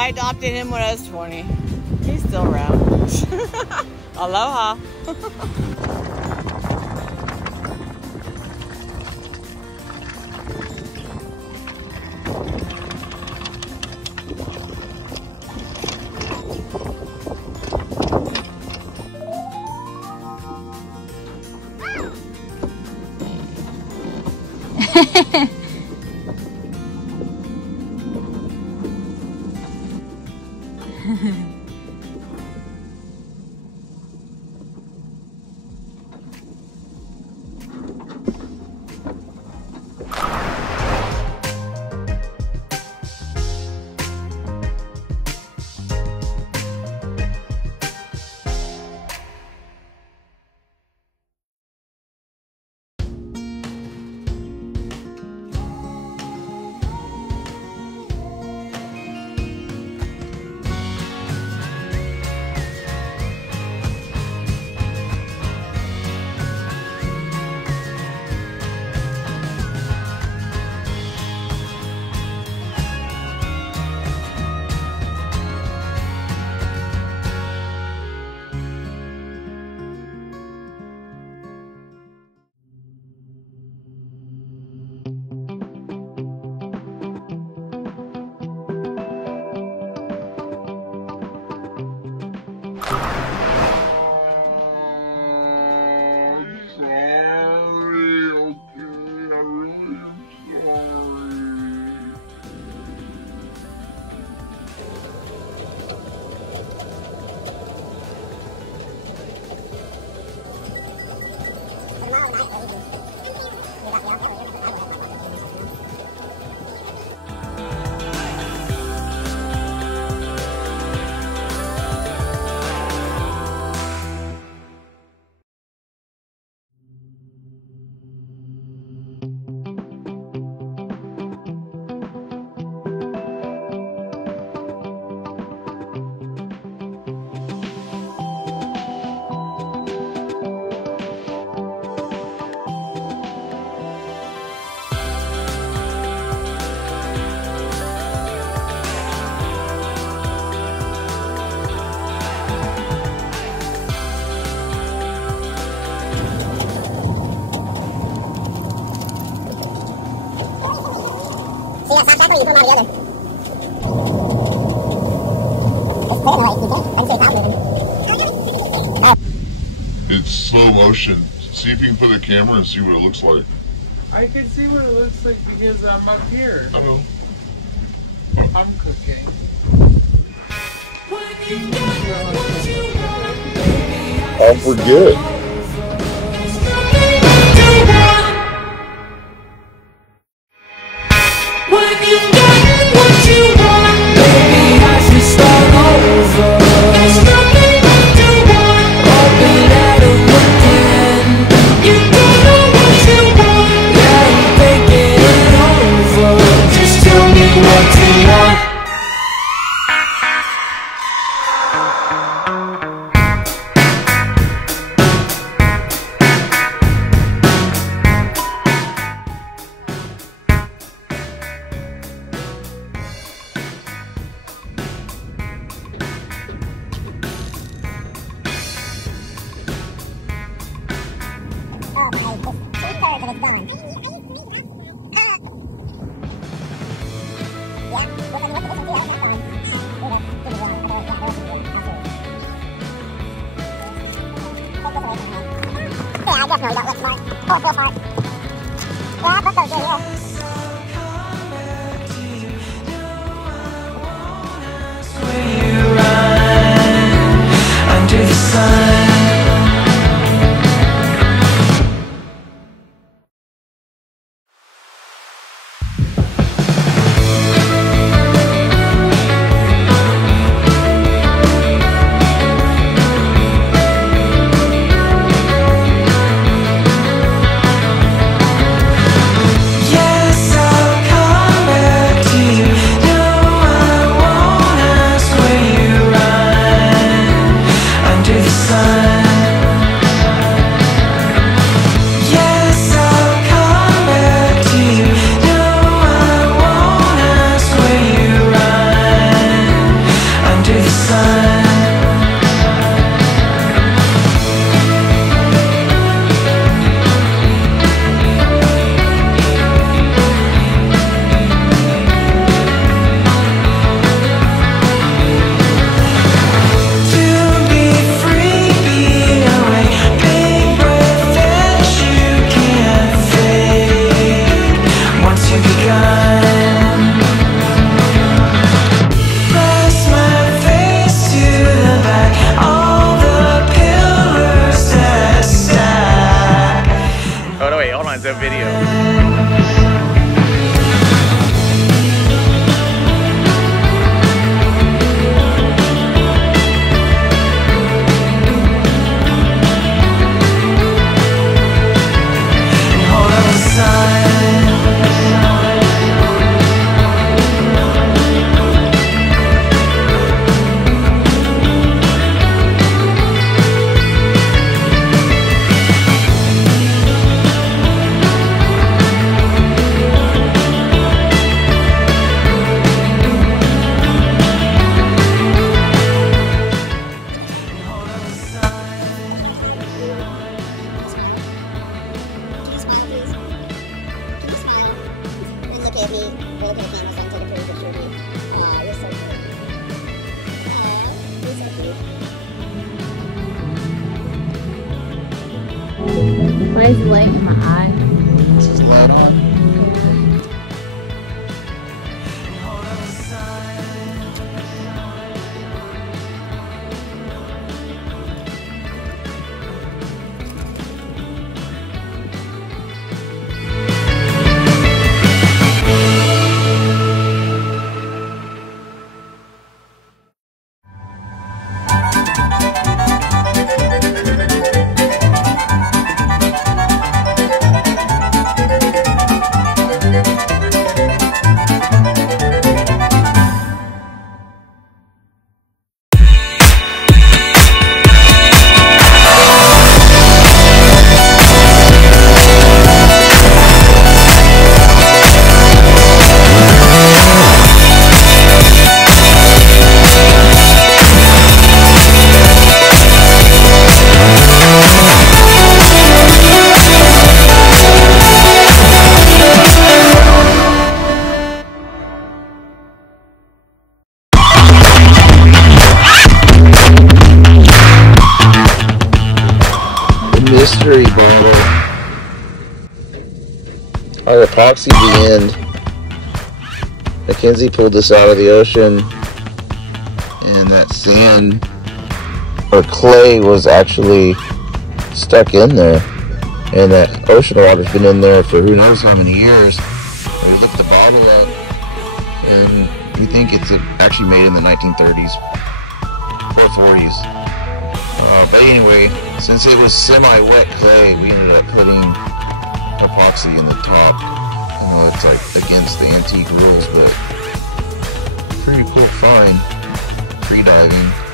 I adopted him when I was 20. He's still around. Aloha. It's slow motion. See if you can put a camera and see what it looks like. I can see what it looks like because I'm up here. I know. I'm cooking. I'll forget. I definitely don't look smart. Or feel smart. Yeah, both those in here. Yeah. my son take a pretty picture of me. You're so cute. You're so cute. Why is it laying in my eye? This is light on. Mystery bottle. Our epoxy at the end. Mackenzie pulled this out of the ocean, and that sand or clay was actually stuck in there, and that ocean water's been in there for who knows how many years. We looked the bottle up, and we think it's actually made in the 1930s or 40s. But anyway, since it was semi-wet clay, we ended up putting epoxy in the top. I know it's like against the antique rules, but pretty cool find. Free diving.